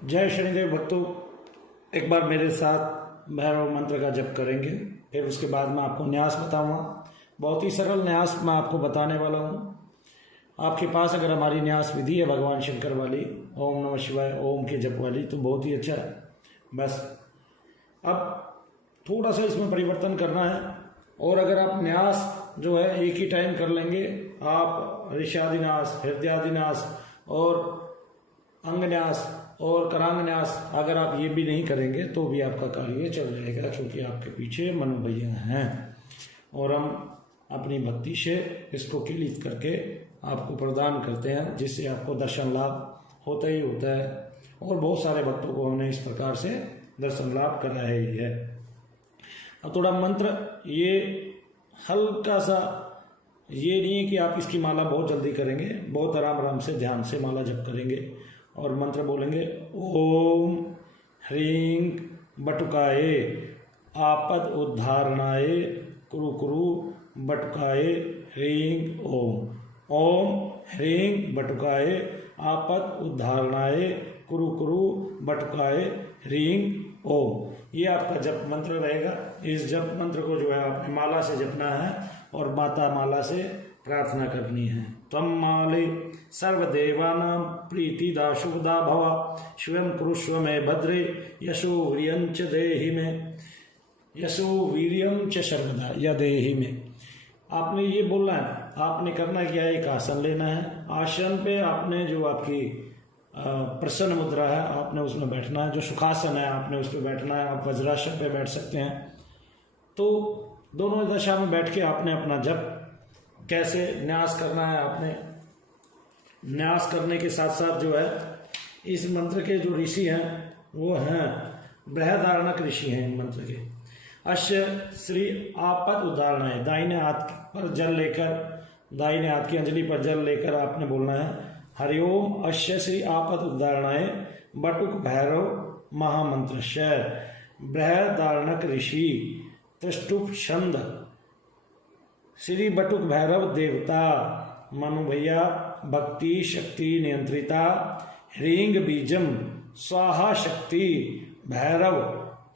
जय शनिदेव भक्तों, एक बार मेरे साथ भैरव मंत्र का जप करेंगे। फिर उसके बाद मैं आपको न्यास बताऊंगा। बहुत ही सरल न्यास मैं आपको बताने वाला हूँ। आपके पास अगर हमारी न्यास विधि है भगवान शंकर वाली, ओम नमः शिवाय ओम के जप वाली, तो बहुत ही अच्छा है। बस अब थोड़ा सा इसमें परिवर्तन करना है। और अगर आप न्यास जो है एक ही टाइम कर लेंगे, आप ऋषादिन्यास, हृदयादिन्यास और अंगन्यास और करांगन्यास अगर आप ये भी नहीं करेंगे तो भी आपका कार्य चल जाएगा, क्योंकि आपके पीछे मनु भैया हैं। और हम अपनी भक्ति से इसको किलित करके आपको प्रदान करते हैं, जिससे आपको दर्शन लाभ होता ही होता है। और बहुत सारे भक्तों को हमने इस प्रकार से दर्शन लाभ कराया ही है। अब थोड़ा मंत्र ये हल्का सा, ये नहीं है कि आप इसकी माला बहुत जल्दी करेंगे, बहुत आराम आराम से ध्यान से माला जप करेंगे और मंत्र बोलेंगे। ओम ह्रीं बटुकाय आपद उद्धारणाय कुरु कुरु बटुकाय ह्रीं ओम। ओम ह्रीं बटुकाय आपद उद्धारणाय कुरु कुरु बटुकाय ह्रीं ओम। ये आपका जप मंत्र रहेगा। इस जप मंत्र को जो है आपने माला से जपना है और माता माला से प्रार्थना करनी है। त्वं माले सर्वदेवानां प्रीतिदा शुभदा भव, स्वयं कुरुष्व मे भद्रे, यशो वीर्यं च देहि मे, यशो वीर्यं च सर्वदा या देहि मे। आपने ये बोलना है। आपने करना क्या है, एक आसन लेना है। आसन पे आपने जो आपकी प्रसन्न मुद्रा है आपने उसमें बैठना है। जो सुखासन है आपने उस पर बैठना है। आप वज्रासन पे बैठ सकते हैं। तो दोनों दशा में बैठ के आपने अपना जप कैसे न्यास करना है। आपने न्यास करने के साथ साथ जो है इस मंत्र के जो ऋषि हैं वो हैं बृहदारण्यक ऋषि हैं। इन मंत्र के अश्य श्री आपद उदाहरण, दाहिने हाथ पर जल लेकर, दाहिने हाथ की अंजलि पर जल लेकर आपने बोलना है हरिओम अश्य श्री आपद उदाहरणाय बटुक भैरव महामंत्रस्य बृहदारण्यक ऋषि त्रिष्टुप छंद श्री बटुक भैरव देवता मनु भैया भक्ति शक्ति नियंत्रिता ह्रींग बीजम स्वाहा शक्ति भैरव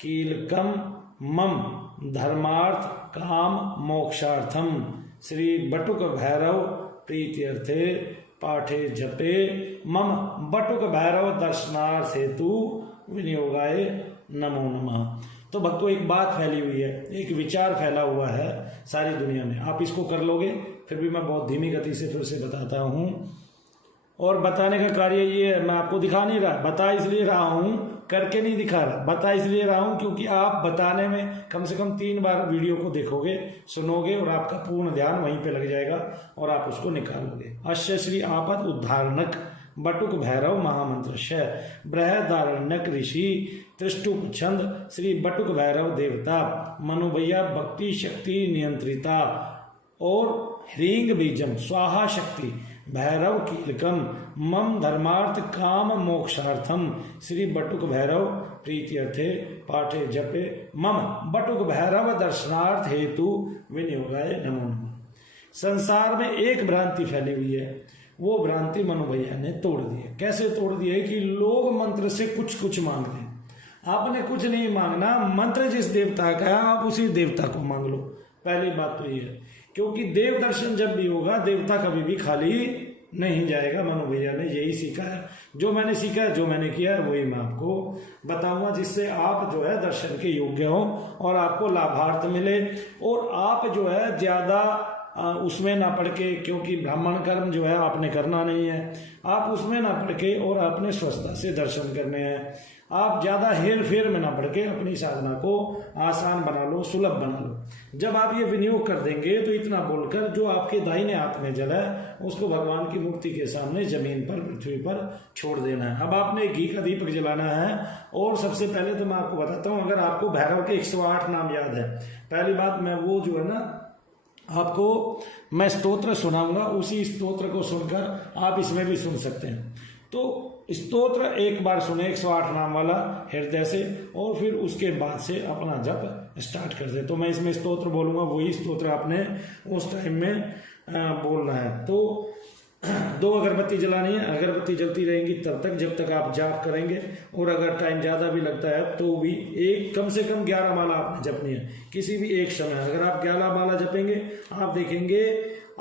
कीलकम मम धर्मार्थ काम मोक्षार्थम श्री बटुक भैरव प्रीत्यर्थे पाठे जपे मम बटुक भैरव दर्शनार्थ हेतु विनियोगाय नमो नमः। तो भक्तों एक बात फैली हुई है, एक विचार फैला हुआ है सारी दुनिया में। आप इसको कर लोगे। फिर भी मैं बहुत धीमी गति से फिर से बताता हूँ। और बताने का कार्य ये है, मैं आपको दिखा नहीं रहा, बता इसलिए रहा हूँ, करके नहीं दिखा रहा। बता इसलिए रहा हूँ क्योंकि आप बताने में कम से कम 3 बार वीडियो को देखोगे, सुनोगे और आपका पूर्ण ध्यान वहीं पे लग जाएगा और आप उसको निकालोगे। अश्य श्री आपद उद्धारणक बटुक भैरव महामंत्रस्य बृहदारण्यक ऋषि त्रिष्टुप छंद श्री बटुक भैरव देवता मनु भैया भक्ति शक्ति नियंत्रिता और ह्रींग बीजम स्वाहा शक्ति भैरव कीलकम मम धर्मार्थ काम मोक्षार्थम श्री बटुक भैरव प्रीत्यर्थे पाठे जपे मम बटुक भैरव दर्शनार्थ हेतु विनियोगाय नमो नमः। संसार में एक भ्रांति फैली हुई है, वो भ्रांति मनु भैया ने तोड़ दी है। कैसे तोड़ दी है कि लोग मंत्र से कुछ कुछ मांगते हैं। आपने कुछ नहीं मांगना, मंत्र जिस देवता का है आप उसी देवता को मांग लो। पहली बात तो ये है, क्योंकि देव दर्शन जब भी होगा देवता कभी भी खाली नहीं जाएगा। मनु भैया ने यही सीखा है। जो मैंने सीखा है, जो मैंने किया है, वही मैं आपको बताऊंगा, जिससे आप जो है दर्शन के योग्य हो और आपको लाभार्थ मिले और आप जो है ज्यादा उसमें ना पढ़ के, क्योंकि ब्राह्मण कर्म जो है आपने करना नहीं है, आप उसमें ना पढ़ के और आपने स्वस्थता से दर्शन करने हैं। आप ज्यादा हेर फेर में ना पढ़ के अपनी साधना को आसान बना लो, सुलभ बना लो। जब आप ये विनियोग कर देंगे तो इतना बोलकर जो आपके दाहिने हाथ में जल है उसको भगवान की मूर्ति के सामने जमीन पर पृथ्वी पर छोड़ देना है। अब आपने घी का दीपक जलाना है। और सबसे पहले तो मैं आपको बताता हूँ, अगर आपको भैरव के 108 नाम याद है, पहली बात मैं वो जो है ना आपको मैं स्तोत्र सुनाऊंगा, उसी स्तोत्र को सुनकर आप इसमें भी सुन सकते हैं। तो स्तोत्र एक बार सुने 108 नाम वाला हृदय से, और फिर उसके बाद से अपना जप स्टार्ट कर दे। तो मैं इसमें स्तोत्र बोलूंगा, वही स्तोत्र आपने उस टाइम में बोलना है। तो 2 अगरबत्ती जलानी है। अगरबत्ती जलती रहेंगी तब तक जब तक आप जाप करेंगे, और अगर टाइम ज़्यादा भी लगता है तो भी कम से कम 11 माला आपने जपनी है किसी भी एक समय। अगर आप 11 माला जपेंगे आप देखेंगे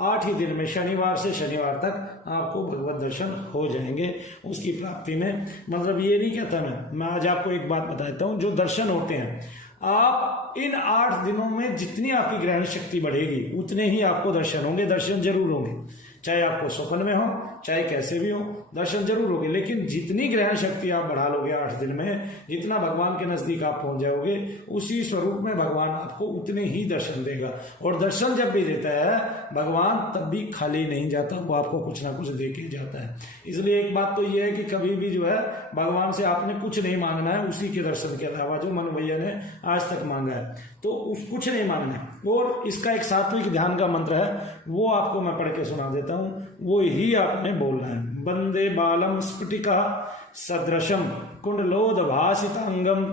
8 ही दिन में, शनिवार से शनिवार तक आपको भगवत दर्शन हो जाएंगे उसकी प्राप्ति में। मतलब ये नहीं कहता मैं आज आपको एक बात बताता हूँ, जो दर्शन होते हैं आप इन 8 दिनों में जितनी आपकी ग्रहण शक्ति बढ़ेगी उतने ही आपको दर्शन होंगे, दर्शन जरूर होंगे, चाहे आपको स्वप्न में हो चाहे कैसे भी हो, दर्शन जरूर होंगे। लेकिन जितनी ग्रहण शक्ति आप बढ़ा लोगे 8 दिन में, जितना भगवान के नजदीक आप पहुंच जाओगे, उसी स्वरूप में भगवान आपको उतने ही दर्शन देगा। और दर्शन जब भी देता है भगवान तब भी खाली नहीं जाता, वो आपको कुछ ना कुछ दे के जाता है। इसलिए एक बात तो ये है कि कभी भी जो है भगवान से आपने कुछ नहीं मांगना है, उसी के दर्शन के अलावा जो मनु भैया ने आज तक मांगा है तो कुछ नहीं मांगना है। और इसका एक सात्विक ध्यान का मंत्र है, वो आपको मैं पढ़ के सुना देता हूँ, वो ही आपने बोलना है। वंदे बालम स्फटिका सदृशम कुंडलोदभासितांगम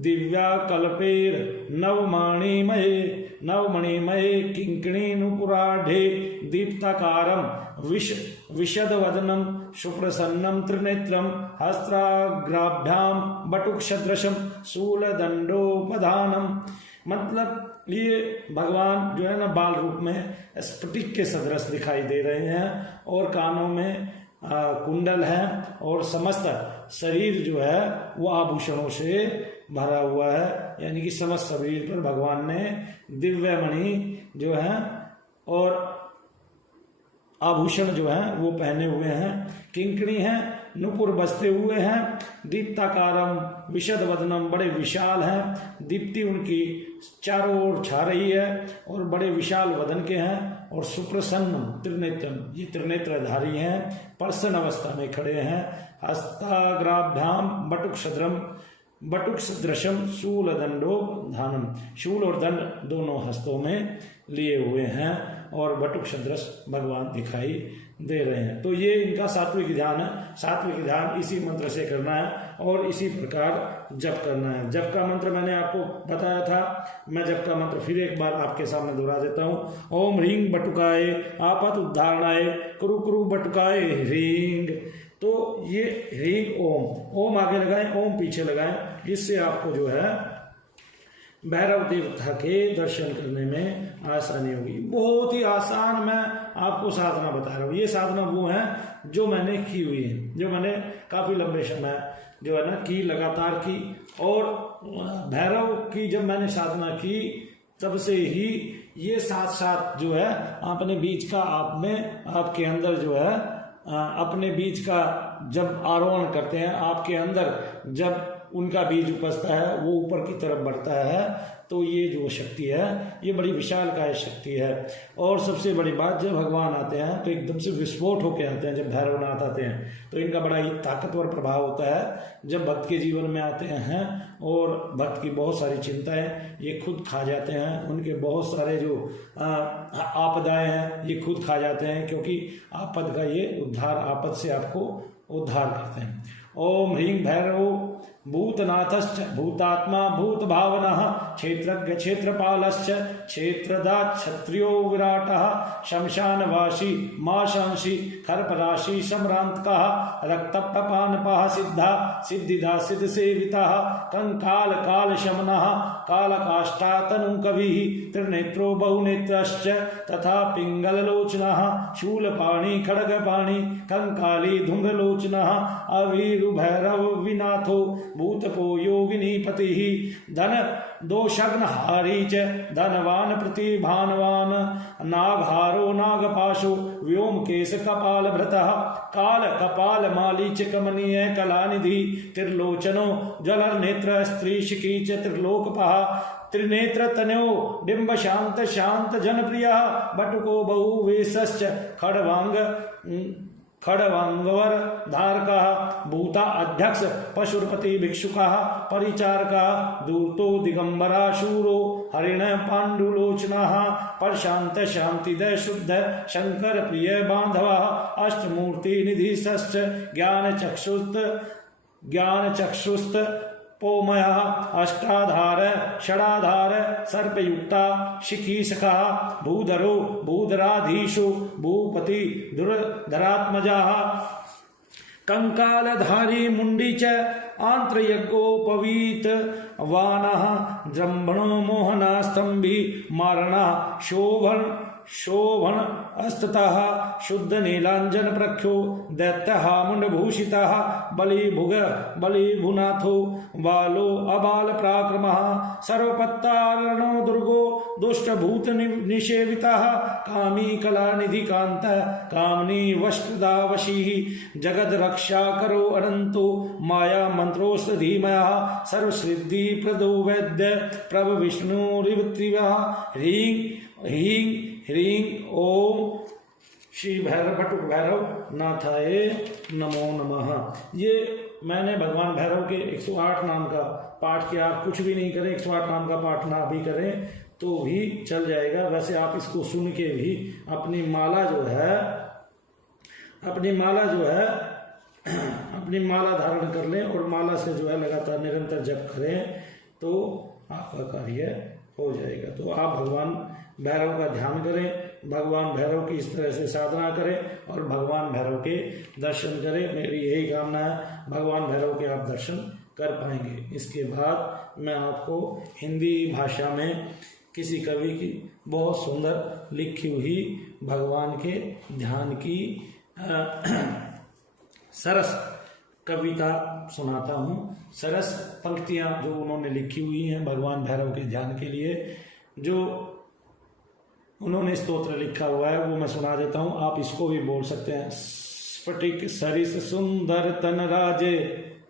दिव्या कल्पेर नवमणिमये किंकिणीनुपुराढ़े दीप्ताकारम विशदवदनम सुप्रसन्नम त्रिनेत्रम हस्त्राग्राभ्याम बटुकसदृशम शूलदंडोपधानम। मतलब ये भगवान जो है ना बाल रूप में स्फटिक के सदृश दिखाई दे रहे हैं, और कानों में कुंडल है, और समस्त शरीर जो है वो आभूषणों से भरा हुआ है, यानी कि समस्त शरीर पर भगवान ने दिव्य मणि जो है और आभूषण जो है वो पहने हुए हैं, किंकणी है, नुपुर बसते हुए हैं, दीप्ताकारम विशद वदनम बड़े विशाल हैं, दीप्ति उनकी चारों ओर छा रही है और बड़े विशाल वदन के हैं, और सुप्रसन्न त्रिनेत्रम ये त्रिनेत्रधारी हैं, प्रसन्न अवस्था में खड़े हैं, हस्ताग्राभ्याम बटुक सदृशम शूल दंडो धानम, शूल और दंड दोनों हस्तों में लिए हुए हैं और बटुक सदृश भगवान दिखाई दे रहे हैं। तो ये इनका सात्विक ध्यान है। सात्विक ध्यान इसी मंत्र से करना है और इसी प्रकार जप करना है। जप का मंत्र मैंने आपको बताया था, मैं जप का मंत्र फिर एक बार आपके सामने दोहरा देता हूँ। ओम ह्रीं बटुकाय आपत उद्धारणाय कुरु कुरु बटुकाय ह्रीं। तो ये ह्रीं ओम आगे लगाएं, ओम पीछे लगाएं, इससे आपको जो है भैरव देवता के दर्शन करने में आसानी होगी। बहुत ही आसान मैं आपको साधना बता रहा हूँ। ये साधना वो है जो मैंने की हुई है, जो मैंने काफी लंबे समय जो है ना की, लगातार की। और भैरव की जब मैंने साधना की तब से ही ये साथ साथ जो है अपने बीज का आपके अंदर जो है अपने बीज का जब आरोहण करते हैं, आपके अंदर जब उनका बीज उपजता है वो ऊपर की तरफ बढ़ता है, तो ये जो शक्ति है ये बड़ी विशालकाय शक्ति है। और सबसे बड़ी बात, जब भगवान आते हैं तो एकदम से विस्फोट होकर आते हैं। जब भैरवनाथ आते हैं तो इनका बड़ा ही ताकतवर प्रभाव होता है। जब भक्त के जीवन में आते हैं और भक्त की बहुत सारी चिंताएं ये खुद खा जाते हैं, उनके बहुत सारे जो आपदाएं हैं ये खुद खा जाते हैं, क्योंकि आपद का ये उद्धार, आपद से आपको उद्धार करते हैं। ओम ह्रीं भैरव भूतनाथश्च भूतात्मा भूत भावनः क्षेत्रज्ञ क्षेत्रपालश्च क्षेत्रदा क्षत्रियो विराटः शमशानवासी माशांसी खरपराशि सम्रांतकः रक्तपानपः सिद्धा सिद्धिदा सिद्ध सेवितः कंकाल काल शमनः कालकाष्ठातनु कविः त्रिनेत्रो बहुनेत्रश्च तथा पिंगललोचनः शूलपाणि खड्गपाणि कंकाली धूम्रलोचनः अवीरुभैरव विनाथो भूतपो योगिनी पतिः धन दोषग्नहारी च धनवान प्रतिभानवान नागहारो नागपाशो व्योमकेश कपाल भृतः काल कपाल माली च कमनीय कलानिधि त्रिलोचनो जलनेत्र स्त्रीशिकी च त्रिलोकपः त्रिनेत्र तनयो डिंब शांत शांत जनप्रियः बटुको बहुवेशश्च खड़वांगवर धारकः भूता अध्यक्ष पशुपति भिक्षुकः परिचारकः दूतो दिगंबरा शूरो हरिण पांडुलोचनः प्रशांत शांतिदय शुद्ध शंकर प्रिय बांधवः अष्टमूर्ति निधि ज्ञान चक्षुस्त पोमया अष्टाधार षडाधार सर्पयुक्ता शिखी सखा भूधरो भूधराधीशो भूपति दुर्धरात्मजा कंकालधारी मुंडी च आंत्रयज्ञोपवीत वानः जृंभणो मोहना स्तंभी मारणा शोभन अस्ततः शुद्ध नीलांजन प्रख्यो दैत्यः मुंडभूषितः बलिभुनाथो बालो अबाल पराक्रमः सर्वपत्तारणो दुर्गो दुष्टभूत निषेवितः कामी कलानिधि कांत कामनी वशदा वशी जगद रक्षा करो अनंतो माया मंत्रोस्त धीमयः सर्वसिद्धि प्रदो वैद्य प्रभ विष्णुरिवत्रिवः ह्रीं ह्रीं ओम श्री भैरव बटुक भैरव नाथाय नमो नमः। ये मैंने भगवान भैरव के 108 नाम का पाठ किया। आप कुछ भी नहीं करें, 108 नाम का पाठ ना भी करें तो भी चल जाएगा। वैसे आप इसको सुन के भी अपनी माला जो है अपनी माला धारण कर लें और माला से जो है लगातार निरंतर जप करें तो आपका कार्य हो जाएगा। तो आप भगवान भैरव का ध्यान करें, भगवान भैरव की इस तरह से साधना करें और भगवान भैरव के दर्शन करें। मेरी यही कामना है, भगवान भैरव के आप दर्शन कर पाएंगे। इसके बाद मैं आपको हिंदी भाषा में किसी कवि की बहुत सुंदर लिखी हुई भगवान के ध्यान की सरस कविता सुनाता हूँ। सरस पंक्तियाँ जो उन्होंने लिखी हुई हैं भगवान भैरव के ध्यान के लिए, जो उन्होंने स्तोत्र लिखा हुआ है वो मैं सुना देता हूँ। आप इसको भी बोल सकते हैं। स्फटिक सरिस सुंदर तन राजे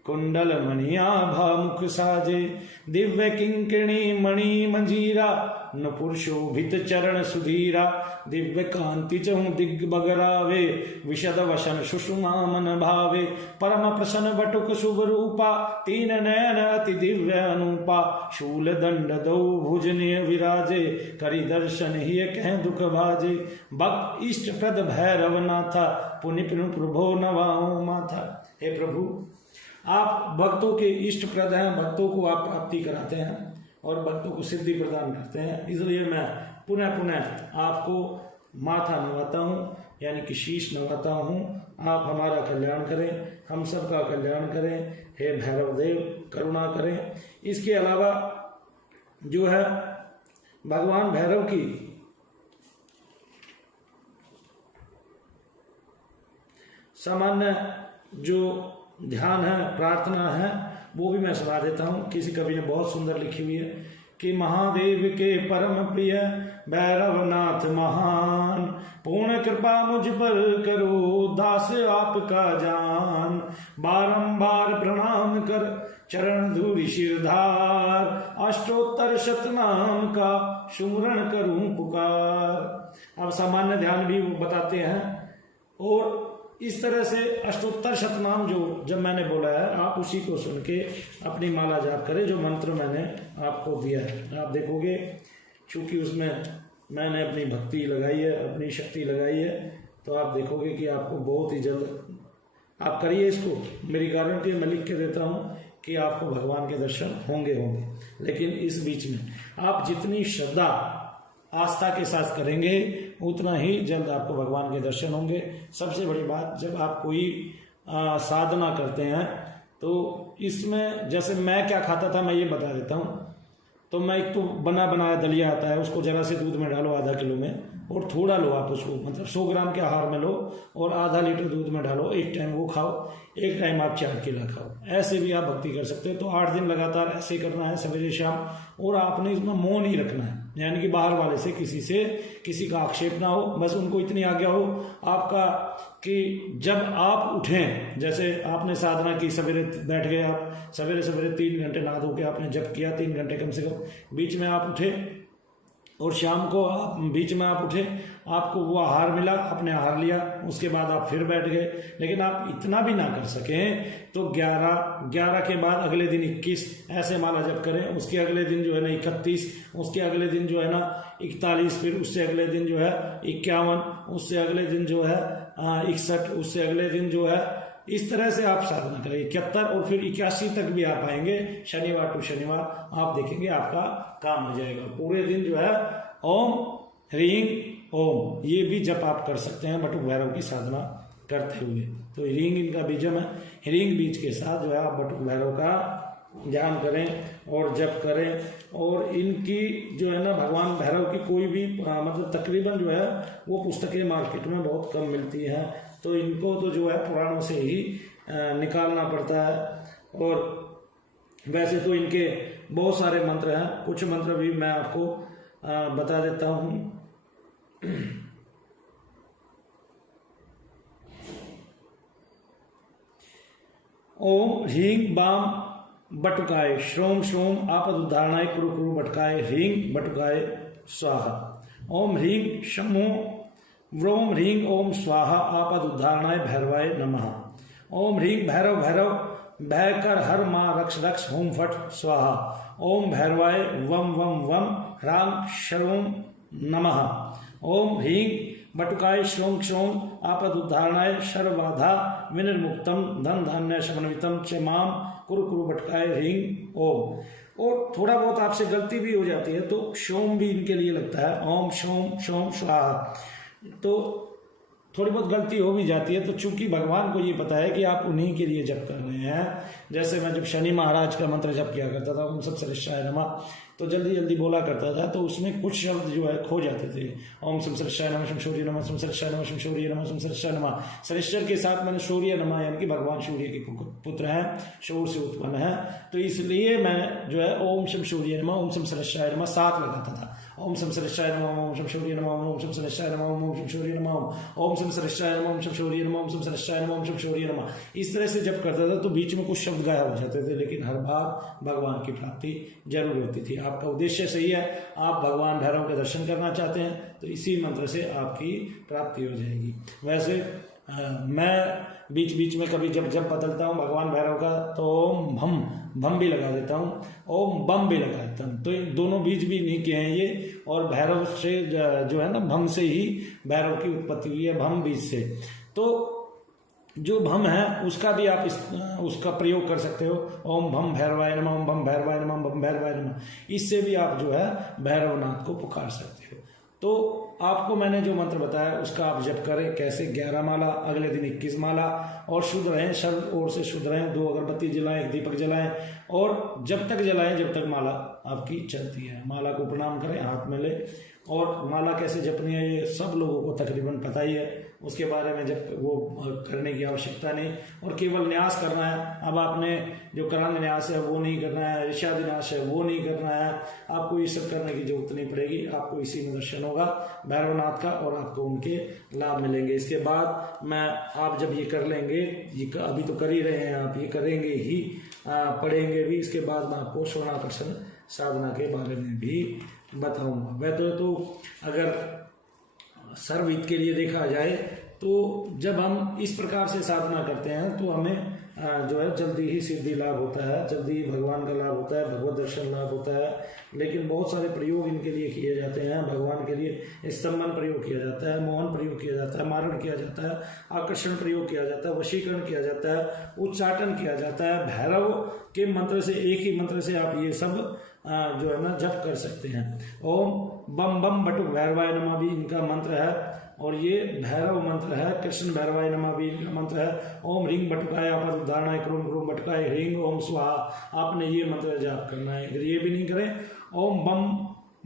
कुंडल मणियाभा मुख साजे दिव्य किंकिणी मणि मंजीरा नुपुर शोभित चरण सुधीरा दिव्य कांति चहु दिग्ग बगरावे विशद वशन सुषुमा मन भावे परम प्रसन्न बटुक शुभ रूपा तीन नयन अति दिव्य अनुपा शूल दंड दौ भुजनीय विराजे करि दर्शन ही कह दुख भाजे भक्त इष्ट प्रद भैरव नाथा पुनि पुनि प्रभो नवाओ माथा। हे प्रभु, आप भक्तों के इष्ट प्रद हैं, भक्तों को आप प्राप्ति कराते हैं और भक्तों को सिद्धि प्रदान करते हैं। इसलिए मैं पुनः पुनः आपको माथा नवाता हूँ, यानी कि शीश नवाता हूँ। आप हमारा कल्याण करें, हम सबका कल्याण करें। हे भैरव देव करुणा करें। इसके अलावा जो है भगवान भैरव की सामान्य जो ध्यान है, प्रार्थना है, वो भी मैं सुना देता हूँ। किसी कवि ने बहुत सुंदर लिखी हुई है कि महादेव के परम प्रिय भैरवनाथ महान पूर्ण कृपा मुझ पर करो दास आपका जान बारंबार प्रणाम कर चरण धूलि सिरधार अष्टोत्तर शतनाम का सुमरण करूं पुकार। अब सामान्य ध्यान भी वो बताते हैं और इस तरह से अष्टोत्तर शतनाम जो जब मैंने बोला है आप उसी को सुन के अपनी माला जाप करें, जो मंत्र मैंने आपको दिया है। आप देखोगे चूंकि उसमें मैंने अपनी भक्ति लगाई है, अपनी शक्ति लगाई है, तो आप देखोगे कि आपको बहुत ही जल्द आप करिए इसको। मेरी गारंटी मैं लिख के देता हूँ कि आपको भगवान के दर्शन होंगे। लेकिन इस बीच में आप जितनी श्रद्धा आस्था के साथ करेंगे उतना ही जल्द आपको भगवान के दर्शन होंगे। सबसे बड़ी बात, जब आप कोई साधना करते हैं तो इसमें जैसे मैं क्या खाता था मैं ये बता देता हूँ। तो मैं एक तो बना बनाया दलिया आता है, उसको जरा से दूध में डालो आधा किलो में और थोड़ा लो आप उसको, मतलब 100 ग्राम के आहार में लो और आधा लीटर दूध में डालो। एक टाइम वो खाओ, एक टाइम आप 4 केला खाओ। ऐसे भी आप भक्ति कर सकते हो। तो 8 दिन लगातार ऐसे करना है, सवेरे शाम। और आपने इसमें मोह नहीं रखना है, यानी कि बाहर वाले से किसी का आक्षेप ना हो। बस उनको इतनी आज्ञा हो आपका कि जब आप उठें, जैसे आपने साधना की, सवेरे बैठ गए आप, सवेरे 3 घंटे नहा धो के आपने जप किया, 3 घंटे कम से कम, बीच में आप उठे और शाम को आप बीच में आप उठे, आपको वो आहार मिला, आपने आहार लिया, उसके बाद आप फिर बैठ गए। लेकिन आप इतना भी ना कर सकें तो 11 के बाद अगले दिन 21 ऐसे माला जप करें। उसके अगले दिन जो है ना 31, उसके अगले दिन जो है ना 41, फिर उससे अगले दिन जो है 51, उससे अगले दिन जो है 61, उससे अगले दिन जो है इस तरह से आप साधना करें 71 और फिर 81 तक भी आप आएंगे, शनिवार टू शनिवार आप देखेंगे आपका काम हो जाएगा। पूरे दिन जो है ओम ह्रीं ओम ये भी जप आप कर सकते हैं बटुक भैरव की साधना करते हुए। तो ह्रीं इनका बीजम है, ह्रीं बीज के साथ जो है आप बटुक भैरव का ध्यान करें और जप करें। और इनकी जो है ना भगवान भैरव की कोई भी मतलब तकरीबन जो है वो पुस्तकें मार्केट में बहुत कम मिलती हैं, तो इनको तो जो है पुराणों से ही निकालना पड़ता है। और वैसे तो इनके बहुत सारे मंत्र हैं, कुछ मंत्र भी मैं आपको बता देता हूँ। ओम ह्रीं बाम बटुकाय श्रोम श्रोम आपद उद्धारणाय कुरु कुरु बटकाय ह्रीं बटुकाय स्वाहा। ओम ह्रीं शमो व्रोम ह्रीं ओम स्वाहा आपद उद्धारणाय भैरवाय नमः। ओम ह्रीं भैरव भैरव भय कर हर माँ रक्ष रक्ष होम फट स्वाहा। ओम भैरवाय वम वम वम ह्रां शरोम नमः। ओम ह्रीं बटुकाय श्रोम क्षोम आपद उद्धारणाय सर्वबाधा विनिर्मुक्तम धन धान्य समन्वितम च माम कुरु कुरु बटकाय ह्रीं ओम। और थोड़ा बहुत आपसे गलती भी हो जाती है तो शोम भी इनके लिए लगता है, ओम शोम शोम स्वाहा, तो थोड़ी बहुत गलती हो भी जाती है। तो चूंकि भगवान को ये पता है कि आप उन्हीं के लिए जप कर रहे हैं, जैसे मैं जब शनि महाराज का मंत्र जप किया करता था ओम सब सरस्वती नमः, तो जल्दी जल्दी बोला करता था, तो उसमें कुछ शब्द जो है खो जाते थे। ओम सम सरस्वती नमः शम शौर्य नमः शम सरस्वती नमः शम शौर्य नमः शम सरस्वती नमः। सरस्वर के साथ मैंने शौर्य नमः यानी कि भगवान सूर्य के पुत्र हैं, शौर से उत्पन्न है, तो इसलिए मैं जो है ओम शम शौर्य नमः ओम शम सरस्वती नमः साथ लगाता था। ओम शम सरस्वती नमः ओम शम शौर्य नमः ओम शम सरस्वती नमः ओम शम शौर्य नमः ओम शम सरस्वती नमः ओम शम शौर्य नमः ओम शम सरस्वती नमः ओम शम शौर्य नमः। इस तरह से जब करता था तो बीच में कुछ शब्द गायब हो जाते थे, लेकिन हर बार भगवान की प्राप्ति जरूर होती थी। आपका उद्देश्य सही है, आप भगवान भैरव के दर्शन करना चाहते हैं तो इसी मंत्र से आपकी प्राप्ति हो जाएगी। वैसे मैं बीच बीच में कभी जब बदलता हूँ भगवान भैरव का तो ओम भम भी लगा देता हूँ, ओम बम भी लगा देता हूँ, तो दोनों बीज भी इन्हीं के हैं ये। और भैरव से जो है ना भम से ही भैरव की उत्पत्ति हुई है, भम बीज से। तो जो भम है उसका भी आप उसका प्रयोग कर सकते हो, ओम भम भैरवाय नमः ओम भम भैरवाय नमः भम भैरवाय नमः। इससे भी आप जो है भैरवनाथ को पुकार सकते हो। तो आपको मैंने जो मंत्र बताया उसका आप जप करें। कैसे? 11 माला, अगले दिन 21 माला, और शुद्ध रहें, सर्व ओर से शुद्ध रहें, 2 अगरबत्ती जलाएं, 1 दीपक जलाएं, और जब तक जलाएं जब तक माला आपकी चलती है। माला को प्रणाम करें, हाथ में ले, और माला कैसे जपनी है ये सब लोगों को तकरीबन पता ही है, उसके बारे में जब वो करने की आवश्यकता नहीं। और केवल न्यास करना है। अब आपने जो करांग न्यास है वो नहीं करना है, ऋषादि न्यास है वो नहीं करना है, आपको ये सब करने की जरूरत नहीं पड़ेगी। आपको इसी में दर्शन होगा भैरवनाथ का और आपको उनके लाभ मिलेंगे। इसके बाद मैं आप जब ये कर लेंगे, ये अभी तो कर ही रहे हैं, आप ये करेंगे ही, पढ़ेंगे भी, इसके बाद मैं आपको स्वर्णाकर्षण साधना के बारे में भी बताऊंगा। वह तो अगर सर्वहित के लिए देखा जाए तो जब हम इस प्रकार से साधना करते हैं तो हमें जो है जल्दी ही सिद्धि लाभ होता है, जल्दी ही भगवान का लाभ होता है, भगवत दर्शन लाभ होता है। लेकिन बहुत सारे प्रयोग इनके लिए किए जाते हैं। भगवान के लिए स्तंभन प्रयोग किया जाता है, मोहन प्रयोग किया जाता है, मारण किया जाता है, आकर्षण प्रयोग किया जाता है, वशीकरण किया जाता है, उच्चाटन किया जाता है। भैरव के मंत्र से, एक ही मंत्र से आप ये सब जो है ना जप कर सकते हैं। ओम बम बम बटुक भैरवाय नमः भी इनका मंत्र है, और ये भैरव मंत्र है। कृष्ण भैरवाय नमः भी इनका मंत्र है। ओम ह्रीं बटुकाय आपद उद्धारणाय क्रोम क्रोम बटुकाय ह्रीं ओम स्वाहा। आपने ये मंत्र जाप करना है। अगर ये भी नहीं करें, ओम बम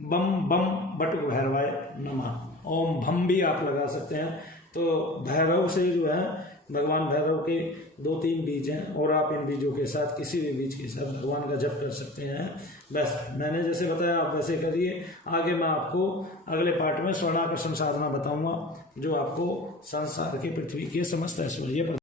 बम बम बटुक भैरवाय नमः, ओम भम भी आप लगा सकते हैं। तो भैरव से जो है भगवान भैरव के 2-3 बीज हैं, और आप इन बीजों के साथ किसी भी बीज के साथ भगवान का जप कर सकते हैं। बस मैंने जैसे बताया आप वैसे करिए। आगे मैं आपको अगले पार्ट में स्वर्णाकर्षण साधना बताऊंगा, जो आपको संसार की, पृथ्वी के समस्त ऐश्वर्य